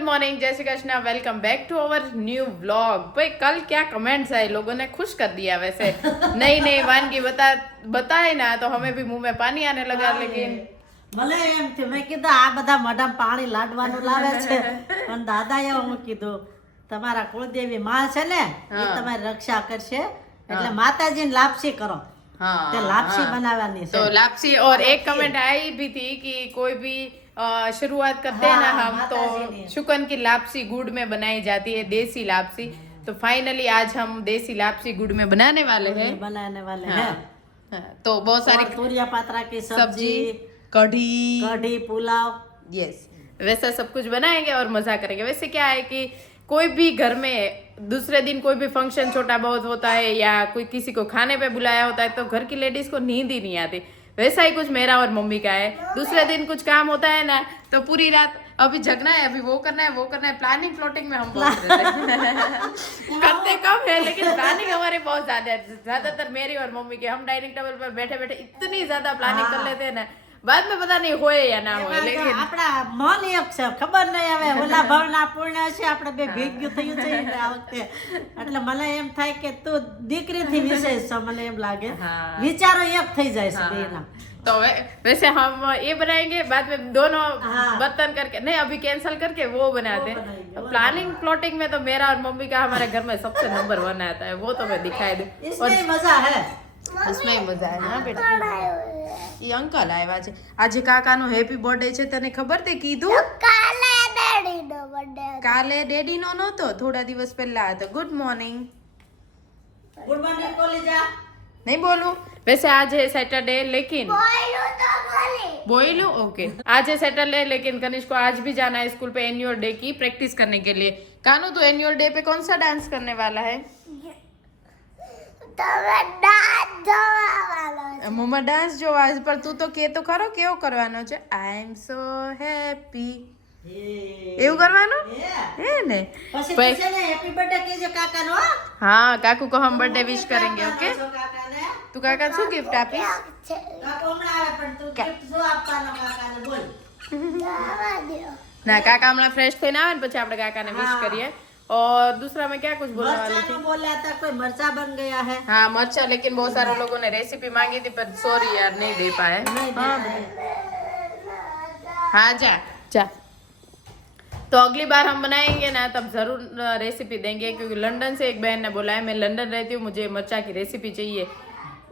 Good morning, जय Shri Krishna. Welcome back to our new vlog. भाई कल क्या कमेंट्स आए, लोगों ने खुश कर दिया। वैसे नई नई वानगी बताए ना तो हमें भी मुंह में पानी आने लगा। लेकिन મને એમ થયું, મેં કીધું આ બધા મોઢામાં પાણી લાડવાનું લાવે છે, પણ દાદાએ હું કીધું તમારા કુળદેવી માં છે ને એ તમારી રક્ષા કરશે, એટલે માતાજીને લાપસી કરો। તે લાપસી बनावानी है। तो लापसी और एक कमेंट आई भी थी कि कोई भी शुरुआत करते हैं ना हम तो शुकन की लापसी गुड़ में बनाई जाती है, देसी लापसी। तो फाइनली आज हम देसी लापसी गुड़ में बनाने वाले हैं। तो बहुत सारी तुरिया पात्रा की सब्जी, कढ़ी, पुलाव, यस, वैसा सब कुछ बनाएंगे और मजा करेंगे। वैसे क्या है कि कोई भी घर में दूसरे दिन कोई भी फंक्शन छोटा बहुत होता है या कोई किसी को खाने पे बुलाया होता है तो घर की लेडीज को नींद ही नहीं आती। वैसा ही कुछ मेरा और मम्मी का है। दूसरे दिन कुछ काम होता है ना तो पूरी रात अभी जगना है, अभी वो करना है, प्लानिंग प्लॉटिंग में हम बहुत रहते हैं। करते कम है लेकिन प्लानिंग हमारे बहुत ज्यादा है। ज्यादातर मेरी और मम्मी की। हम डाइनिंग टेबल पर बैठे बैठे इतनी ज्यादा प्लानिंग कर लेते हैं ना, बाद में पता नहीं होए या ना होए। लेकिन આપડા મન એક છે, ખબર નહીં આવે ઓલા ભાવના પૂર્ણ છે, આપણે બે ભેગ્યું થયું છે આ વખતે। એટલે મને એમ થાય કે તું દીકરીથી વિશેષ છે, મને એમ લાગે વિચારો એક થઈ જાય છે બેના। तो वैसे हम ये बनाएंगे, बाद में दोनों बर्तन करके नहीं, अभी कैंसिल करके वो बनाते हैं। प्लानिंग प्लॉटिंग में तो मेरा और मम्मी का हमारे घर में सबसे नंबर 1 आता है, वो तो मैं दिखाई दूं। इसमें मजा है, इसमें मजा है ना बेटा। ये अंकल आया છે આજે, કાકાનો હેપી બર્થડે છે, તને ખબર તે કીધું? કાલે ડેડીનો બર્થડે, કાલે ડેડીનો નહોતો, થોડા દિવસ પહેલા હતો। ગુડ મોર્નિંગ, ગુડ મોર્નિંગ બોલી जा। नहीं बोलूं? वैसे आज है सैटरडे, लेकिन બોલું તો બોલી बोलूं? ओके, आज है सैटरडे लेकिन कनिष्क को आज भी जाना है स्कूल पे एनुअल डे की प्रैक्टिस करने के लिए। कानू तो एनुअल डे पे कौन सा डांस करने वाला है? તમે ડાન્સ જોવાનો છે। મમ્મા ડાન્સ જોવા પર તું તો કે તો ખરો કેવો કરવાનો છે? આઈ એમ સો હેપી, એવું કરવાનું હે ને? પછી તો છે ને હેપી બર્થડે કહેજો કાકાનો। हाँ, काकू को हम बर्थडे विश करेंगे। ओके, કાકાને तू काका શું गिफ्ट આપીશ? કાકો હમણાં આવે, પણ તું gift શું આપવાનો કાકાને બોલ। જવા દો। ના, કાકા હમણાં ફ્રેશ થઈને આવે ને પછી આપણે કાકાને વિશ કરીએ। और दूसरा मैं क्या कुछ बोलने वाली थी? मरचा बोला था, कोई मरचा बन गया है। हाँ मरचा, लेकिन बहुत सारे लोगों ने रेसिपी मांगी थी पर सॉरी यार नहीं दे पाए। हाँ जा जा, तो अगली बार हम बनाएंगे ना तब जरूर रेसिपी देंगे, क्योंकि लंदन से एक बहन ने बोला है, मैं लंदन रहती हूँ, मुझे मरचा की रेसिपी चाहिए।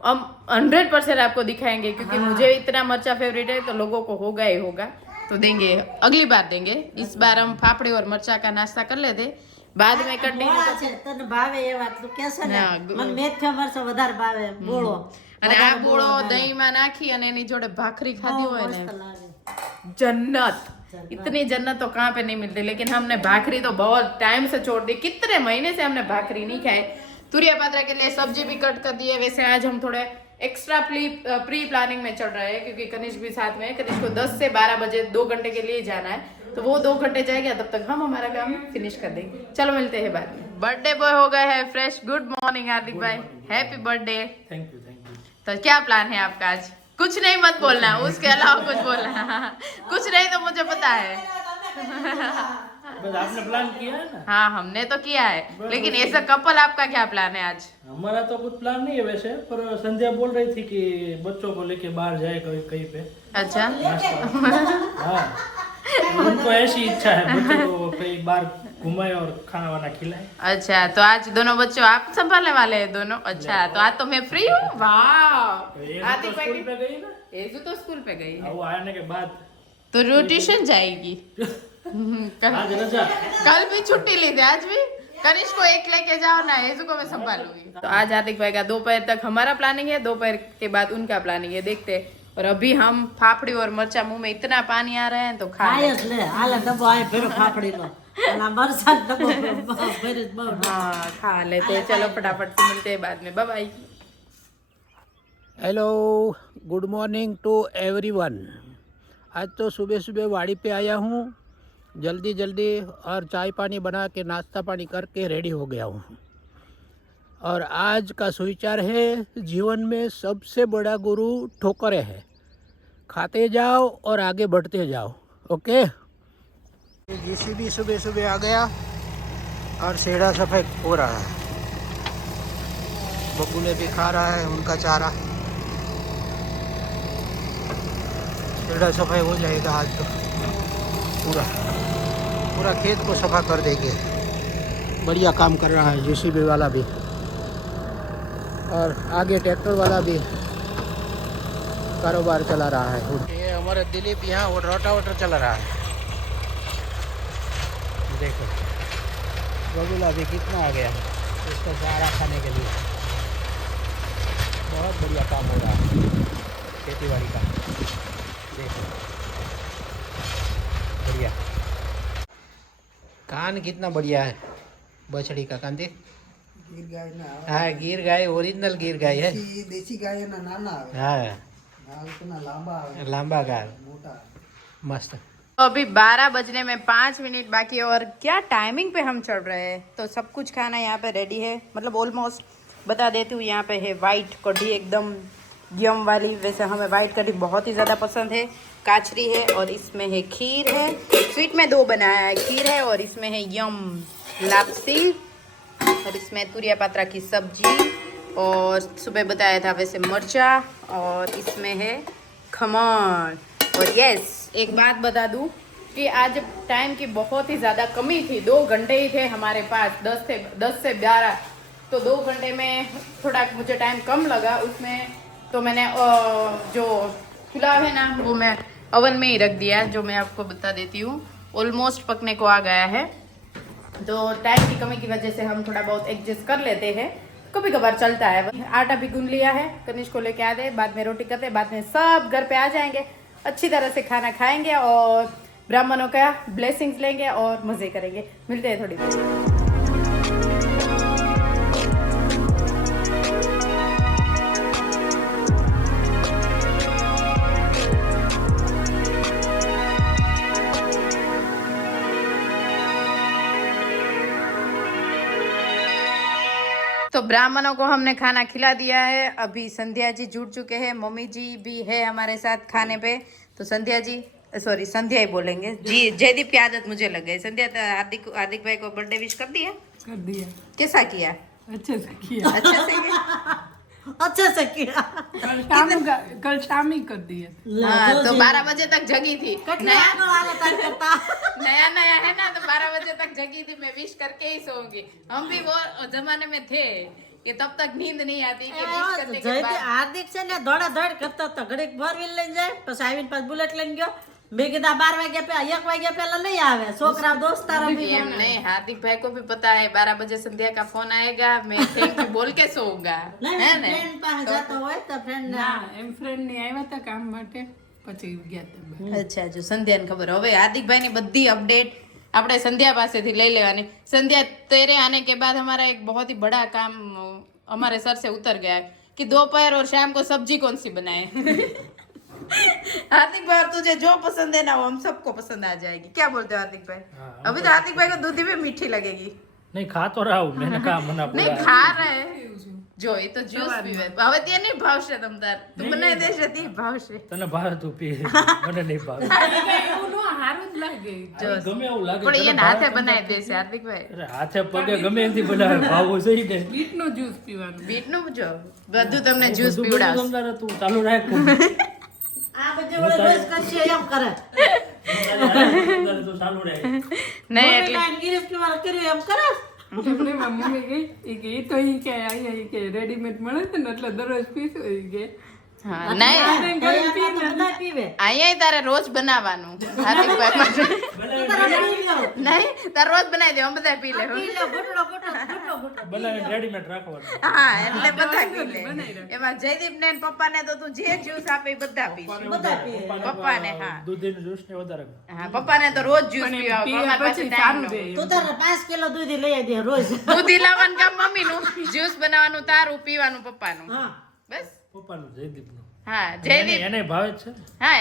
हम 100% आपको दिखाएंगे, क्योंकि मुझे इतना मरचा फेवरेट है तो लोगों को होगा ही होगा, तो देंगे, अगली बार देंगे। इस बार हम फाफड़े और मरचा का नाश्ता कर लेते, बाद में कंटिन्यू છે તને ભાવે એ વાત તું કહેશે ને, મને મેથો મરચો વધારે ભાવે બોળો। અને આ બોળો દહીંમાં નાખી અને એની જોડે ભાખરી ખાધી હોય ને, મસ્ત લાગે। जन्नत। इतनी जन्नत तो कहाँ पे नहीं मिलती। लेकिन हमने भाखरी तो बहुत टाइम से छोड़ दी, कितने महीने से हमने भाखरी नहीं खाई। तुरिया पात्रा के लिए सब्जी भी कट कर दी है। वैसे आज हम थोड़े एक्स्ट्रा प्री प्लानिंग में चल रहे हैं, क्योंकि कनिष्क भी साथ में है। कनिष्क को 10 से 12 बजे 2 घंटे के लिए जाना है, तो वो 2 घंटे जाएगा, तब तक हम हमारा काम फिनिश कर देंगे। चलो मिलते हैं बाद में। बर्थडे बॉय हो गए हैं फ्रेश। गुड मॉर्निंग हार्दिक भाई, हैप्पी बर्थडे। Thank you. तो क्या प्लान है आपका आज? कुछ नहीं, मत बोलना, उसके अलावा कुछ बोलना। कुछ नहीं तो मुझे पता है। बस आपने प्लान किया है ना? हाँ हमने तो किया है, लेकिन ऐसा कपल आपका क्या प्लान है आज? हमारा तो कुछ प्लान नहीं है वैसे, पर संध्या बोल रही थी कि बच्चों को लेके बाहर जाए कहीं पे। अच्छा, हाँ, उनको ऐसी इच्छा है, बच्चों को कहीं बाहर घुमाए और खाना वाना खिलाए। अच्छा, तो आज दोनों बच्चों आप संभालने वाले हैं दोनों? अच्छा, तो आज तो मैं फ्री हूँ। वाह, तो स्कूल पे गई ना, एजू तो स्कूल पे गई है, वो आने के बाद तो रो ट्यूशन जाएगी। आज रजा, कल भी छुट्टी ली थी, आज भी। कनिष्क को एक लेके जाओ ना, एजू को मैं संभालूंगी। तो आज हार्दिक भाई का दोपहर तक हमारा प्लानिंग है, दोपहर के बाद उनका प्लानिंग है, देखते हैं। और अभी हम फाफड़ी और मरचा, मुंह में इतना पानी आ रहा है तो खा ખાય જ લે, હાલે ડબ્બો આય ભેરો ફાફડીનો અને આ મરચાં ડબ્બો ભરી જ બહુ। हाँ खा लेते हैं। चलो फटाफट से मिलते हैं बाद में, bye bye. Hello, good morning to everyone. आज तो सुबह सुबह वाड़ी पे आया हूँ, जल्दी जल्दी, और चाय पानी बना के नाश्ता पानी करके रेडी हो गया हूँ। और आज का सुविचार है, जीवन में सबसे बड़ा गुरु ठोकरें है, खाते जाओ और आगे बढ़ते जाओ। ओके। जीसीबी सुबह सुबह आ गया और सेड़ा सफेद हो रहा है। बबूले भी खा रहा है उनका चारा। सेड़ा सफाई हो जाएगा आज तो पूरा पूरा खेत को सफा कर देंगे। बढ़िया काम कर रहा है जेसीबी वाला भी और आगे ट्रैक्टर वाला भी कारोबार चला रहा है। ये हमारे दिलीप यहाँ वो रोटावेटर चला रहा है। देखो बबूला भी कितना आ गया है इसको चारा खाने के लिए। बहुत बढ़िया काम हो रहा है खेती बाड़ी का। देखो बढ़िया। कान कितना बढ़िया है बछड़ी का। कांदे ગીર ગાય ના આવે हाँ गिर गाय ओरिजिनल गिर गाय है। દેશી ગાય ના નાના આવે हाँ હાલ તો ના લાંબા આવે लंबा गाय મોટા मस्त। तो अभी 12 बजने में 5 मिनट बाकी है और क्या टाइमिंग पे हम चल रहे हैं। तो सब कुछ खाना यहाँ पे रेडी है, मतलब ऑलमोस्ट। बता देती हूँ यहाँ पे है वाइट कढ़ी एकदम यम वाली। वैसे हमें वाइट कढ़ी बहुत ही ज़्यादा पसंद है। काचरी है और इसमें है खीर है। स्वीट में 2 बनाया है, खीर है और इसमें है यम लापसी और इसमें तुरिया पात्रा की सब्जी और सुबह बताया था वैसे मरचा और इसमें है खमण। और यस एक बात बता दूं कि आज टाइम की बहुत ही ज़्यादा कमी थी। 2 घंटे ही थे हमारे पास, 10 से 12। तो 2 घंटे में थोड़ा मुझे टाइम कम लगा। उसमें तो मैंने जो पुलाव है ना वो मैं ओवन में ही रख दिया, जो मैं आपको बता देती हूँ। ऑलमोस्ट पकने को आ गया है। तो टाइम की कमी की वजह से हम थोड़ा बहुत एडजस्ट कर लेते हैं, कभी कभार चलता है। आटा भी गूंद लिया है, कनिष्क को लेके आ दे, बाद में रोटी करते, बाद में सब घर पे आ जाएंगे, अच्छी तरह से खाना खाएंगे और ब्राह्मणों का ब्लेसिंग्स लेंगे और मज़े करेंगे। मिलते हैं थोड़ी देर। तो ब्राह्मणों को हमने खाना खिला दिया है। अभी संध्या जी जुड़ चुके हैं, मम्मी जी भी है हमारे साथ खाने पे। तो संध्या जी, सॉरी संध्या ही बोलेंगे जी, जयदीप की आदत मुझे लग गई। संध्या तो हार्दिक भाई को बर्थडे विश कर दिया? कर दिया कैसा किया? अच्छे से किया अच्छे से किया? अच्छे से किया। कल शाम ही कर दिया हाँ तो 12 बजे तक जगी थी। नया नया है ना, तो 12 बजे तक जगी थी। मैं विश करके ही सोऊंगी। हम भी वो जमाने में थे कि तब तक नींद नहीं आती कि विश करने के बाद। હાર્દિક છે ને દોડા દોડ કરતો હતો, ઘડીક 4 વ્હીલ લઈને જાય, પછી આવીને પાછો બુલેટ લઈને ગયો। મેં કીધા 12 વાગ્યા પહેલા 1 વાગ્યા પહેલા નહીં આવે, છોકરા દોસ્તારો भी एम नहीं, हार्दिक भाई को भी पता है 12 बजे संध्या का फोन आएगा, मैं थैंक यू बोल के सोऊंगा, है ना? ફ્રેન્ડ પાસે જતો હોય તો ફ્રેન્ડ ના એમ ફ્રેન્ડ ની આવ્યા હતા કામ માટે પછી ગયા હતા। અચ્છા જો સંધ્યાને ખબર। હવે હાર્दिक ની બધી अपडेट આપણે સંધ્યા પાસેથી લઈ લેવાની। संध्या तेरे आने के बाद हमारा एक बहुत ही बड़ा काम हमारे सर से उतर गया है कि दोपहर और शाम को सब्जी कौन सी बनाए। हार्दिक भाई और तुझे जो पसंद है ना वो हम सबको पसंद आ जाएगी। क्या बोलते हो हार्दिक भाई? अभी तो हार्दिक भाई को दूधी भी मीठी लगेगी। नहीं खा तो रहा हूँ, मैंने कहा मना नहीं पूरा खा रहे જો એ તો જ્યુસ પીવે। હવે તે નહીં ભાવશે તમતાર, તું બનાવી દેશે તે ભાવશે। તને ભાવે તું પી, મને નહીં ભાવે। એવું નો હારું જ લાગે ગમે એવું લાગે પણ તને એને ભાવે હાથે તો બનાવી દેશે હાર્દિકભાઈ। અરે હાથે પગે ગમે એનાથી બનાવે, ભાવવું જોઈએ ને। બીટ નો જ્યુસ પીવાનું। બીટનું જો બધું તમને જ્યુસ બધું પીવડાવશે। બધું તમતારે તું ચાલુ રાખ, આ બધે વડે રોજ કરશે એમ કરે। તમતારે તું ચાલુ રાખ। નહીં એટલે લાઈન ગિરીશ પીવાનું કર્યું એમ કરે। એમને મમ્મી ગઈ એ તો ઈ કે અહીંયા કે રેડીમેડ મળે છે ને એટલે દરરોજ પીશું એ કે હા નહીં અહીંયા તો બધા પીવે। અહીંયા તારે રોજ બનાવવાનું હાર્દિકભાઈ માટે। નહીં તારે રોજ બનાવી દે, અમે બધા પી લે। પી લો, ઘૂંટડો ઘૂંટડો ઘૂંટડો ઘૂંટડો। બનાવીને રેડીમેડ રાખવાનું। હા એટલે બધા પી લે। એમાં જયદીપ ને પપ્પા ને તો તું જે જ્યુસ આપે એ બધા પી બધા પીવે। પપ્પાને હા દૂધીનું જ્યુસ ને વધારે હા પપ્પાને તો રોજ જ્યુસ પીવા અમારી પાસે ટાઈમ ન હોય। તું તારે 5 કિલો દૂધી લઈ આવી દે રોજ। દૂધી લાવવાનું કામ મમ્મીનું, જ્યુસ બનાવવાનું તારું, પીવાનું પપ્પાનું। હા બસ પપ્પાનું જયદીપનું हाँ जयदीप એને ભાવે છે। हाँ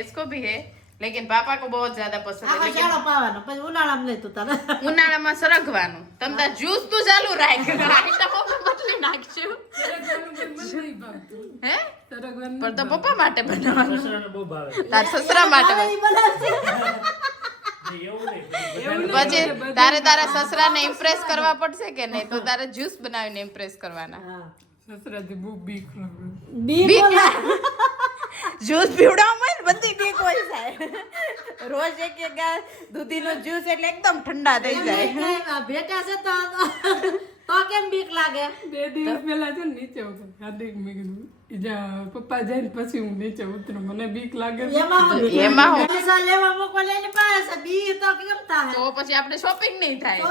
इसको भी है लेकिन पापा को बहुत ज्यादा पसंद है। આમાં लेकिन ચાળો પાવાનો, પછી ઉનાળામાં લઈ તું તારે। ઉનાળામાં સરગવાનું તમ તાર જ્યુસ તું ચાલુ રાખ, આઈટમો પણ બદલી નાખશું હે પણ તો પપ્પા માટે બનાવવાનું, સસરાને બહુ ભાવે। તાર સસરા માટે ઈ બનાવશે। એવું નહીં પછી તારે તારા સસરાને ઇમ્પ્રેસ કરવા પડશે કે નહીં, તો તારે જ્યુસ બનાવીને ઇમ્પ્રેસ કરવાના. હા સસરાથી બહુ બીક લાગે. બી બોલા જ્યુસ પીવડાવવામાં ને બધી બીક હોય સાહેબ. રોજ એક દૂધીનો જ્યુસ એટલે એકદમ ઠંડા થઈ જાય. ભેટા છે તો કેમ બીક લાગે? 2 દિવસ પહેલા છે ને નીચે ઉતર હાર્દિક મેં કીધું ઈજા પપ્પા જાય ને પછી હું નીચે ઉતરું, મને બીક લાગે છે. એમાં હું પૈસા લેવા મોકલે એની પાસે બી તો કેમ થાય? તો પછી આપણે શોપિંગ નહીં થાય,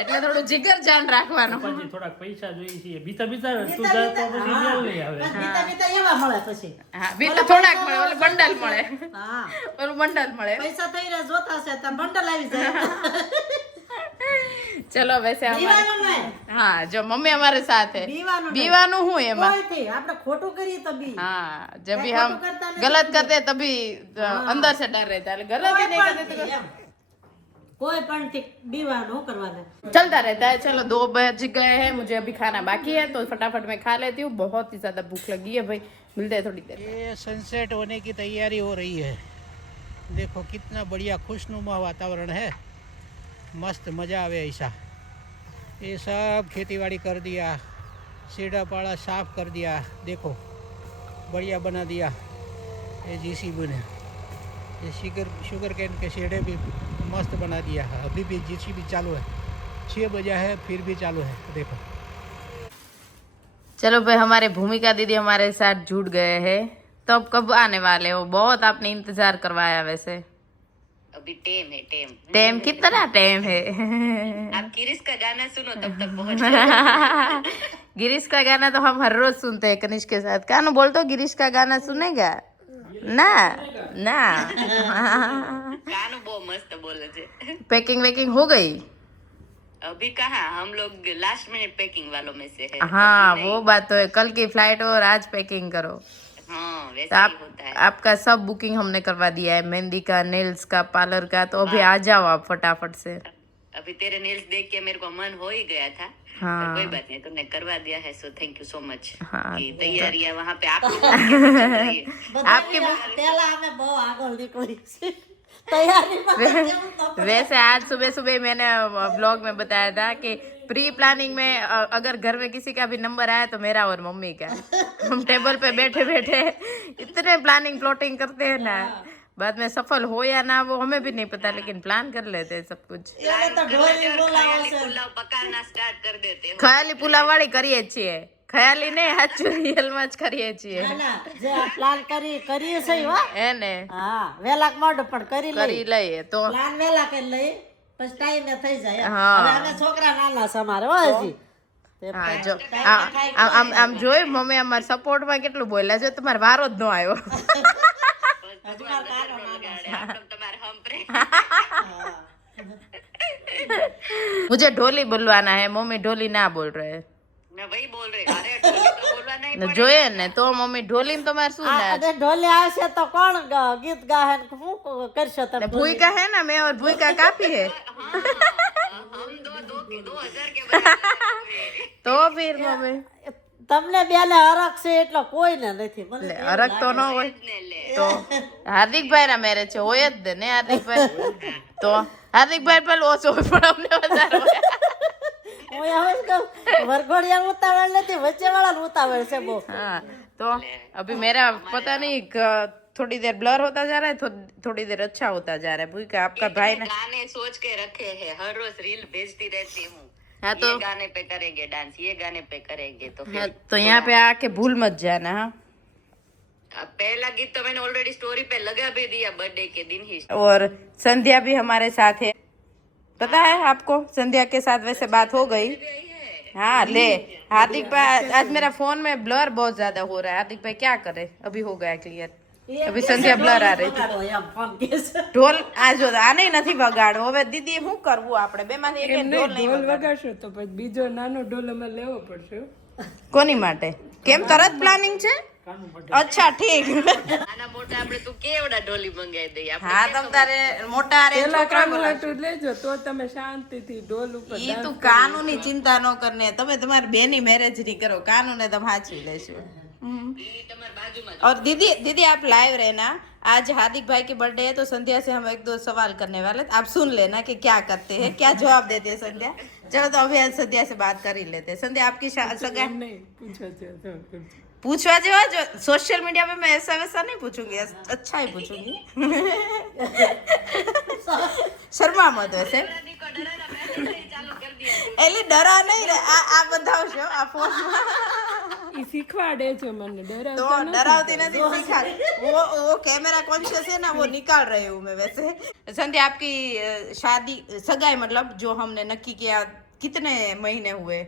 એટલે થોડું જીગર જાન રાખવાનું. પછી થોડાક પૈસા જોઈએ છીએ બીતા બીતા તું જા તો પછી મેળ નહીં આવે. બીતા બીતા એવા મળે પછી. હા, બી તો થોડાક મળે, ઓલું બંડલ મળે, હા ઓલું બંડલ મળે. પૈસા થઈ રહ્યા જોતા છે તો બંડલ આવી જાય. ચલો વૈસે દીવાનું हमारे નહીં. हाँ जो मम्मी हमारे साथ है દીવાનું નહીં. बीवानु हूँ एमा કોઈથી આપણે ખોટું કરીએ તો બી हाँ जब भी कहीं हम फोटो करता नहीं गलत करते हैं तभी अंदर से डर रहता है, गलत ही नहीं करते तो એમ. કોઈ પણ થી બીવાનું કરવાને. चलता रहता है. चलो 2 बज गए हैं, मुझे अभी खाना बाकी है तो फटाफट मैं खा लेती हूँ, बहुत ही ज्यादा भूख लगी है भाई. मिलते हैं थोड़ी देर. ये सनसेट होने की तैयारी हो रही है. देखो कितना बढ़िया खुशनुमा वातावरण है, मस्त मज़ा आवे ऐसा. ये सब खेतीबाड़ी कर दिया, सीढ़ा पाड़ा साफ कर दिया, देखो बढ़िया बना दिया. ये जीसीबी ने ये शुगर कैन के सीढ़े भी मस्त बना दिया है. अभी भी जीसीबी चालू है, 6 बजा है फिर भी चालू है. देखो चलो भाई हमारे भूमिका दीदी हमारे साथ जुड़ गए हैं, तो अब कब आने वाले हो? बहुत आपने इंतजार करवाया वैसे. अभी टेम है टेम. टाइम कितना टाइम है? आप किरिस का गाना सुनो तब तक पहुंच. गिरीश का गाना तो हम हर रोज सुनते हैं कनिष्क के साथ. कानू बोल तो गिरीश का गाना सुनेगा ना? ना. गाना बहुत मस्त बोले थे. पैकिंग वेकिंग हो गई? अभी कहाँ, हम लोग लास्ट मिनट पैकिंग वालों में से है. हाँ अभी वो नहीं. बात तो है, कल की फ्लाइट और आज पैकिंग करो. हाँ तो वैसा ही होता है. आपका सब बुकिंग हमने करवा दिया है, मेहंदी का, नेल्स का, पार्लर का. तो अभी आ जाओ आप फटाफट से. अभी तेरे नेल्स देख के मेरे को मन हो ही गया था. हाँ. पर कोई बात नहीं, तुमने करवा दिया है so thank you so much. हाँ, तैयारियां वहाँ पे आप लोगों की कैसे चल रही है? બધા આપકી પહેલા અમે બહુ આગળ નીકળી છે તૈયારીમાં કેમ તો वैसे आज सुबह सुबह मैंने ब्लॉग में बताया था कि प्री प्लानिंग में अगर घर में किसी का भी नंबर आया तो मेरा और मम्मी का. हम टेबल पे बैठे बैठे इतने प्लानिंग प्लॉटिंग करते हैं ना, बाद में सफल हो या ना वो हमें भी नहीं पता, लेकिन प्लान कर लेते हैं सब कुछ. એને તો ઢોલી બોલાવો खयाली છે. पुलाव पकाना स्टार्ट कर देते हो. ખયાલી પુલાવાળી કરીએ છીએ, ખયાલી ને સાચું રિયલમાં જ કરીએ છીએ ના, ના, જે આ પ્લાન કરીએ છે હો. એને હા વેલાક મોઢું પણ કરી કરી લઈ. લઈએ તો પ્લાન વેલા કરી લઈ પછી ટાઈમે થઈ જાય એમ. હા. હવે અમે છોકરા નાના છે અમારે હો હજી. તે હા ટાઈમે જો થાય આમ જોયું મમ્મી અમારા સપોર્ટમાં કેટલું બોલ્યા છે, તમારે વારો જ ન આવ્યો. હજી મારો કાકો નાનો છે. आप तुम्हारे हम प्रे. मुझे ढोली बुलवाना है, मम्मी ढोली ना बोल रहे हैं. मैं वही बोल रही हूँ. अरे ढोली तो बोलवा नहीं ને જોઈએ ને તો મમ્મી ઢોલી ને તમારે શું આ ના અને ઢોલી આવશે તો કોણ ગીત ગાહે ને શું કરશો તમે? भूई का है ना, मैं और भूई का काफी है. हम 2000 के बराबर. तो फिर मम्मी તમને બેને હરખ છે એટલો કોઈને નથી. મને લે અરગ તો ન હોય તો હાર્દિકભાઈ ના મેરેજ છે, હોય જ ને હાર્દિકભાઈ. તો હાર્દિકભાઈ પેલું ઓછો હોય પણ અમને વધારે હોય. હું હવે જ કહું, વરઘોડિયા ઉતાવળ નથી, વચ્ચે વાળા ઉતાવળ છે બહુ. हाँ तो अभी मेरा पता नहीं थोड़ी देर ब्लर होता जा रहा है, थोड़ी देर अच्छा होता जा रहा है. भूई का आपका भाई ना गाने सोच के रखे हैं, हर रोज रील भेजती रहती हूँ. हाँ ये तो गाने पे करेंगे डांस, ये गाने पे करेंगे तो हाँ, फिर तो यहाँ पे आके भूल मत जाना. हाँ अब पहला गीत तो मैंने ऑलरेडी स्टोरी पे लगा भी दिया बर्थडे के दिन ही. और संध्या भी हमारे साथ है, पता है आपको? संध्या के साथ वैसे बात हो गई. हाँ ले हार्दिक भाई, आज मेरा फोन में ब्लर बहुत ज्यादा हो रहा है. हार्दिक भाई क्या करे, अभी हो गया क्लियर. अभी संध्या ब्लर आ रही थी. વગાડો એમ ફોન કે છે. ઢોલ આ જો આને નથી વગાડવો. હવે દીદી શું કરવું આપણે બે માંથી એક એમ ઢોલ નહીં, નહીં ઢોલ વગાડવો. વગાડશો તો પછી બીજો નાનો ઢોલ અમારે લેવો પડશે હો. કોની માટે? કેમ તરત પ્લાનિંગ છે? અચ્છા ઠીક. આના મોટા આપણે તું કેવડા ઢોલી મંગાવી દઈએ. આપણે હા તમ તારે મોટા રે પેલા છોકરા કામ બોલાવશો. હાટું લેજો તો તમે શાંતિથી ઢોલ ઉપર ઈ તું કાનૂની ચિંતા ન કરને, તમે તમારી બેની મેરેજ ની કરો, કાનૂને તમે સાચવી લેશો. ઈ તમારી બાજુમાં और दीदी दीदी आप लाइव रहना, आज हार्दिक भाई की बर्थडे है तो संध्या से हम एक दो सवाल करने वाले थे। आप सुन लेना कि क्या करते हैं, क्या जवाब देते हैं संध्या। चलो तो अभी आज संध्या से बात कर ही लेते हैं। संध्या आपकी सगा નહીં પૂછવા છે તો पूछवा जो जो सोशल मीडिया पे मैं ऐसा वैसा नहीं पूछूंगी, अच्छा ही पूछूंगी। शर्मा मत वैसे एली डरा नहीं रे आ बताओ छो आ फोन ઈ શીખવાડે છે મને तो ડરાવતા डरावती नहीं सिखा वो कैमरा कॉन्शियस है ना, वो निकाल रही हूँ मैं वैसे। संध्या आपकी शादी सगाई मतलब जो हमने नक्की किया कितने महीने हुए?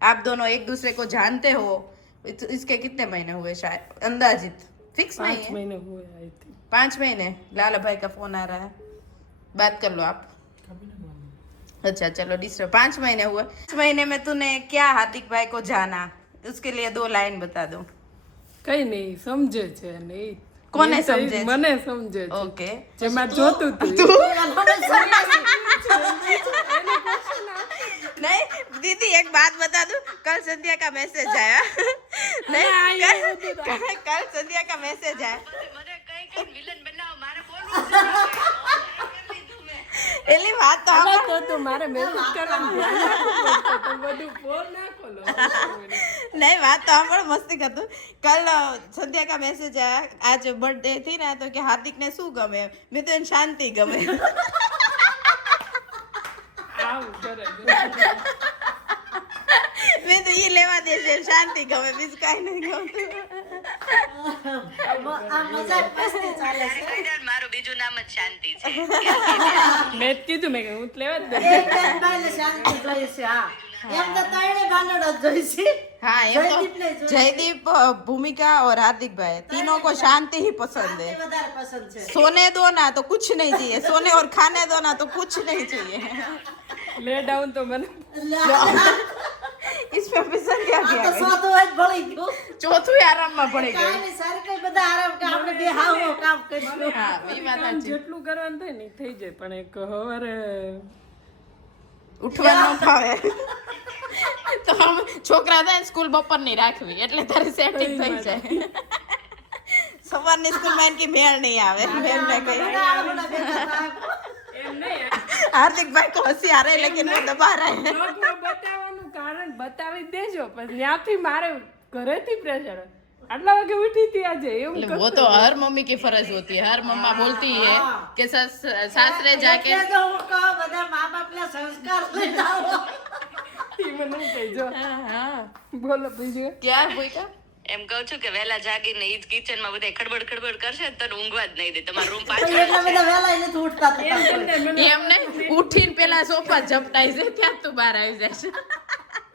आप दोनों एक दूसरे को जानते हो, इसके कितने महीने हुए शायद अंदाजित फिक्स नहीं 5 है? મહિને હોય आई थिंक 5 महीने। लाला भाई का फोन आ रहा है, बात कर लो आप। अच्छा चलो डिस्टर्ब। 5 महीने हुए। 5 महीने में तूने क्या हार्दिक भाई को जाना, उसके लिए 2 लाइन बता दो। કઈ નહીં સમજે છે નહીં કોને એ તો સમજે છે? મને સમજે છે ओके જેમાં જોતું તું नहीं दीदी एक बात बता दूं, कल संध्या का मैसेज आया नहीं कल संध्या का मैसेज आया મને કઈ કઈ વિલન બનાવો, મારે બોલવું જ નથી. એલી વાત તો આમાં તો તું મારે મેસેજ કરવાનું ધ્યાન રાખવું પડશે તો બધું ફોન ના ખોલો नहीं बात तो हम बड़ा मस्ती करते। कल संध्या का मैसेज आया, आज बर्थडे थी ना तो कि हार्दिक ने शू गमे, मैं तो शांति गमे। આવું કરે मैं तो ये लेवा दे છે શાંતિ ગમે, બીજું કાંઈ નહીં ગમતું। આ મજાક મસ્તી ચાલે છે કહી દે ને, મારું બીજું નામ જ શાંતિ છે. મેં જ કીધું મેં કે હું જ લેવા જ દઉં એક જ બાને શાંતિ જોઈ છે હા એમ તો ત્રણે બાનડો જોઈ છે हाँ ये जयदीप ने तो जो- जयदीप भूमिका और हार्दिक भाई तीनों को शांति ही पसंद है। શાંતિ વધારે પસંદ છે सोने दो ना तो कुछ नहीं चाहिए, सोने और खाने दो ना तो कुछ नहीं चाहिए। લે ડાઉન તો મને इसमें पसंद क्या આ किया તો गया? સોતું હોય જ ભળી ગયું चौथું आराम में पड़ी કાંઈ गई। નહીં, સારી કઈ બધા આરામ કે આપણે બે હાવો કામ કરીશું हाँ ये बात કામ साची। જેટલું કરવાનું થાય ને ઈ થઈ જાય પણ એક હવારે ઉઠવા ન ફાવે તો આમ છોકરા થાય ને સ્કૂલ બપોર ની રાખવી એટલે તારી સેટિંગ થઈ જાય। સવારની સ્કૂલ માં એનકી મેળ નહીં આવે। મેં કહી બધા આવડા ભેગા થાય. એમ નહીં हार्दिक भाई को हंसी आ रही है लेकिन वो दबा रहा है। બ્લોગમાં બતાવવાનું કારણ બતાવી દેજો પણ ત્યાંથી મારે ઘરેથી પ્રેશર આટલા વાગે ઉઠી હતી આજે એવું वो तो हर मम्मी की फर्ज होती है, हर मम्मा बोलती है कि सासरे जाके એટલે તો હું કહું, બધા મા બાપના સંસ્કાર લઈને આવો. ઈ મને હું કહેજો हाँ બોલો બીજું क्या हुई का એમ કહું છું કે વહેલા જાગીને ઈ જ કિચનમાં બધા ખડબડ ખડબડ કરશે તો તને ઊંઘવા જ નહીં દે. તમારો રૂમ તો પાછળ એટલા બધા વહેલા નથી ઉઠતા હતા. એમને ઉઠીને પેલા સોફા ઝપટાઈ છે ત્યાં તું બહાર આવી જશે।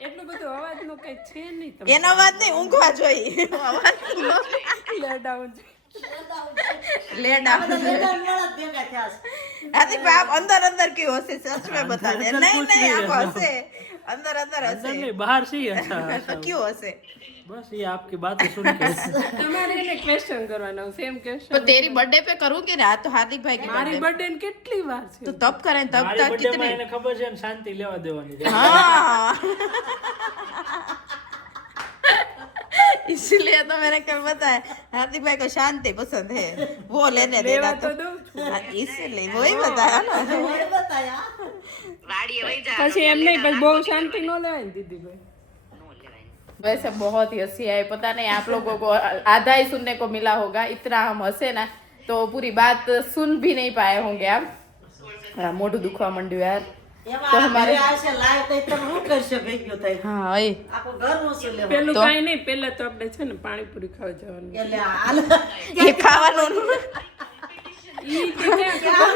એટલું બધું અવાજનું કઈ છે નહીં તમે એનો વાત નહીં, ઊંઘવા જોઈએ અવાજ લે ડાઉન ले डाउन। બધા ભેગા મોડા જ ભેગા થયા છે. हार्दिक भाई आप अंदर अंदर क्यों हंसे, सच में बता दे। नहीं नहीं आप हंसे अंदर अंदर अंदर हंसे नहीं बाहर से ही अच्छा तो अच्छा क्यों हंसे? बस ये आपकी बातें सुन के તમારે એને ક્વેશ્ચન કરવાનો સેમ तो ક્વેશ્ચન तेरी बर्थडे पे करूंगी ना तो हार्दिक भाई की મારી बर्थडे બર્થડે ને કેટલી વાર છે तो तब करें तब મારી तक birthday માં कितने। એને ખબર છે ને શાંતિ લેવા દેવાની છે। हाँ इसलिए तो मैंने कल बताया हार्दिक भाई को शांति पसंद है, वो लेने देगा લેવા तो તો દઉં છું हाँ, इसलिए वही बताया ना। મને બતાયા. વાડીએ વહી જા. પછી એમ નહીં પછી બહુ શાંતિ ન લેવાય ને દીદી ભાઈ वैसे बहुत ही हंसी आई, पता नहीं आप लोगों को आधा ही सुनने को मिला होगा, इतना हम हंसे ना तो पूरी बात सुन भी नहीं पाए होंगे आप। मोटू दुखवा मंड्યું यार। એમાં તો આ અમારે- ઘરે આવશે live તો તમે શું કરશો ભેગું થઈને? हाँ वही આખું ઘર ઊંચું લેવાનું. પેલું તો? કાંઈ નહીં પેલા તો આપણે છે ને પાણીપુરી ખાવા જવાનું એટલે હાલ. ये ખાવાનું ઈ કે ક્યાં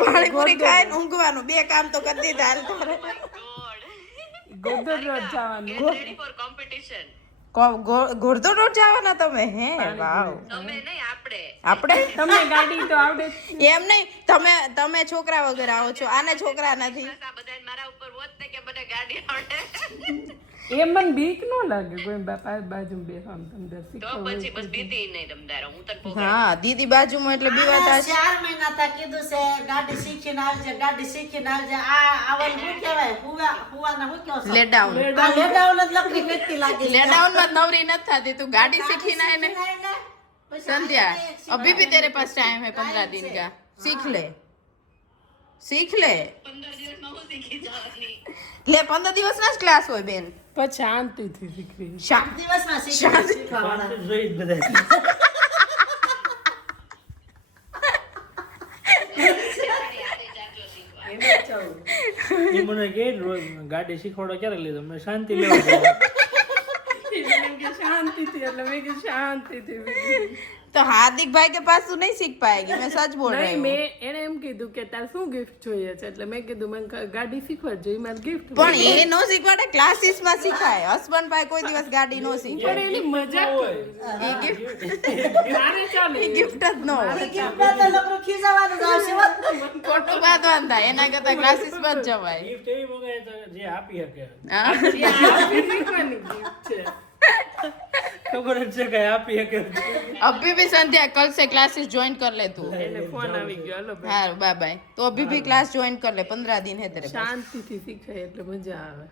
પાણીપુરી ખાઈને ઊંઘવાનું બે કામ તો કરી દીધા હાલ તારે। ગોદર રોડ જવાનું Ready for competition. Ghoddod road જવાના તમે? હે વાવ। તમે નહીં આપણે. આપણે તમને ગાડી તો આવડે જ એમ નહીં, તમે છોકરા વગર આવો છો, આને છોકરા નથી। બસ આ બધાને મારા ઉપર હોત ને કે મને ગાડી આવડે એમ મને બીક ન લાગે કોઈ બાપા બાજુ બેસવાનું તમને તો શીખવું પછી બસ દીદી નહીં તમદારો હું તને પોગાડ. હા દીદી બાજુમાં એટલે બીવાતા હશે। 4 મહિના તા કીધું છે ગાડી શીખીને આવજે ગાડી શીખીને આવજે. આ આવવાનું શું કહેવાય? હુવાના શું કહો છો? લે ડાઉન આ લેડાઉન જ લકડી ફેંકતી લાગે છે. લે ડાઉન માં નવરી નથી થતી, તું ગાડી શીખીને આય ને શીખીને આવીને संध्या अभी भी तेरे पास टाइम है 15 दिन का सीख ले ले 15 દિવસના જ ક્લાસ હોય બેન પણ શાંતિથી શીખવી દિવસમાં શીખવાડવાના. શાંતિ જોઈ જ બધા એ મને કે રોજ ગાડી શીખવાડો ક્યારે લીધો મેં શાંતિ લેવા શાંતિથી એટલે મેં કીધું શાંતિથી શીખવી. तो हार्दिक भाई के पास तू नहीं सीख पाएगी मैं सच बोल रही નહીં हूँ મેં એને એમ કીધું કે તાર શું ગિફ્ટ જોઈએ છે એટલે મેં કીધું મને ગાડી શીખવા જોઈએ મારે ગિફ્ટ પણ એ નો શીખવાડે ક્લાસીસ માં શીખાય હસબન્ડ ભાઈ કોઈ દિવસ ગાડી નો શીખે પણ એની મજા એ ગિફ્ટ મારે ચાલુ એ ગિફ્ટ જ નો હોય ગિફ્ટમાં તો લોકો ખીજાવાનું જ આવશે હો. ખોટું બાંધવાનું થાય એના કરતા ક્લાસીસ માં જ જવાય ગિફ્ટ એવી મંગાય તો જે આપી શકે હા? શીખવાની gift છે. ખબર જ છે કઈ આપી શકે अभी भी संध्या कल से क्लासेस ज्वाइन कर ले तू એને ફોન આવી ગયો હાલો ભાઈ. हाँ बाय बाय तो अभी भी क्लास ज्वाइन कर ले 15 दिन है तेरे पास શાંતિથી શીખાય એટલે મજા આવે.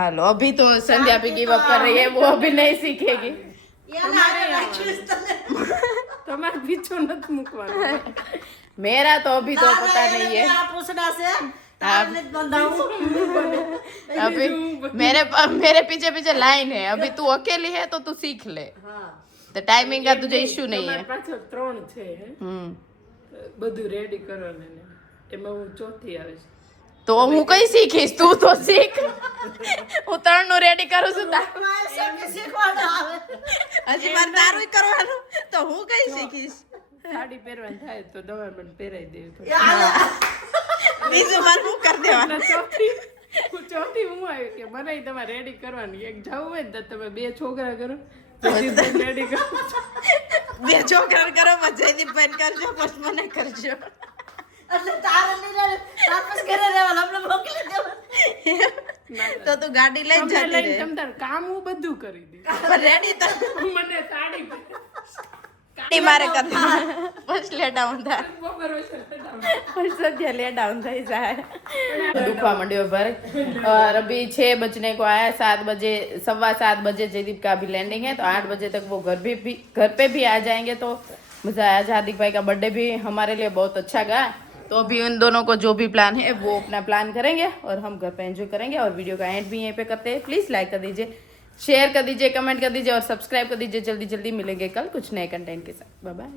हेलो अभी तो संध्या भी गिव अप कर रही है वो अभी नहीं सीखेगी એને હારે રાખીશ તને. તમારે પીછો નથી મૂકવાનો. मेरा तो अभी तो पता તારે नहीं है આ પૂછડા છે તારે જ બંધાવું. अभी मेरे पीछे पीछे लाइन है अभी तू अकेली है तो तू सीख ले હા तो टाइमिंग का तुझे इश्यू नहीं તમારી है પાછળ 3 છે हम्म બધું રેડી કરવાનું એને. એમાં હું ચોથી આવીશ. तो હું કઈ શીખીશ તું તો શીખ હું ત્રણ નું રેડી કરું છું મારે સૌને શીખવાડો આવે. હજી મારે તારું કરવાનું તો હું કઈ શીખીશ સાડી પહેરવાની થાય તો દવા પણ પહેરાઈ દેવી. એ હાલો. બીજું મારે શું કરી દેવાનું ચોથી હું આવી કે મને તમારે રેડી કરવાની. એક જવું હોય ને તો તમે 2 છોકરા કરો પછી રેડી કરો. બે છોકરા કરો પછી જયદીપભાઈ કરજો પછી મને કરજો એટલે તારે લઈને વાપસ ઘરે રહેવાનું, આપણે મોકલી દેવાનું. તો તું ગાડી લઈ તમને જતી લઈને રહે તમ તાર કામ હું બધું કરી દઈશ. પણ રેડી તો મને સાડી ગાડી મારે કરતા પછી લે ડાઉન થાય બપોર વચ્ચે લેતા પછી सद्या ले डाउन થઈ જાય दुखा मंडियो पर और अभी 6 बजने को आया 7 बजे 7:15 बजे जयदीप का अभी लैंडिंग है तो 8 बजे तक वो घर पे भी आ जाएंगे तो मजा आया. हार्दिक भाई का बर्थडे भी हमारे लिए बहुत अच्छा गया तो अभी उन दोनों को जो भी प्लान है वो अपना प्लान करेंगे और हम घर पे एंजॉय करेंगे और वीडियो का एंड भी यहीं पे करते हैं. प्लीज़ लाइक कर दीजिए शेयर कर दीजिए कमेंट कर दीजिए और सब्सक्राइब कर दीजिए. जल्दी जल्दी मिलेंगे कल कुछ नए कंटेंट के साथ. Bye bye.